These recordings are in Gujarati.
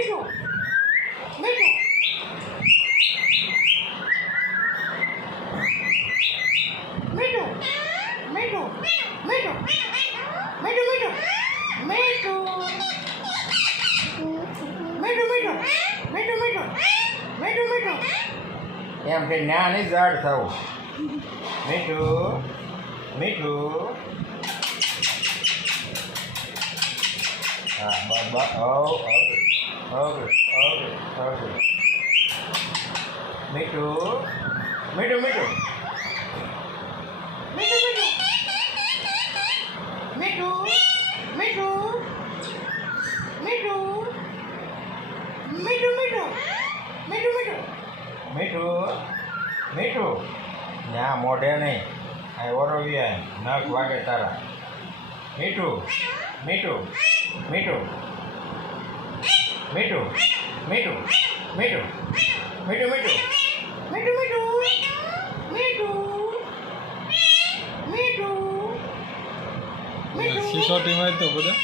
મીઠું મીઠું મીઠું મીઠું મીઠું મીઠું મીઠું મીઠું એમ કે ન્યા નહીં થવું મીઠું મીઠું હા ઓકે ઓકે ઓકે ઓકે મીઠું મીઠું? મીઠું મીઠું. મીઠું મીઠું મીઠું મીઠું મીઠું મીઠું મીઠું. મીઠું મીઠું. મીઠું ના મોઢે નહીં. આ ઓરવી નખ વાગે તારા. મીઠું મીઠું મીઠું. મીઠું મીઠું મીઠું મીઠું મીઠું મીઠું મીઠું મીઠું મીઠું સિસોટીમાં તો બધા.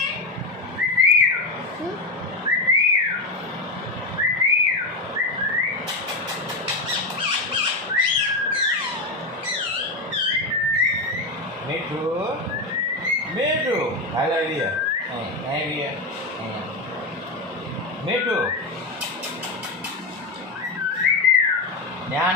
મીઠું મીઠું. હાલ આવી આવી మేటు జ్ఞాన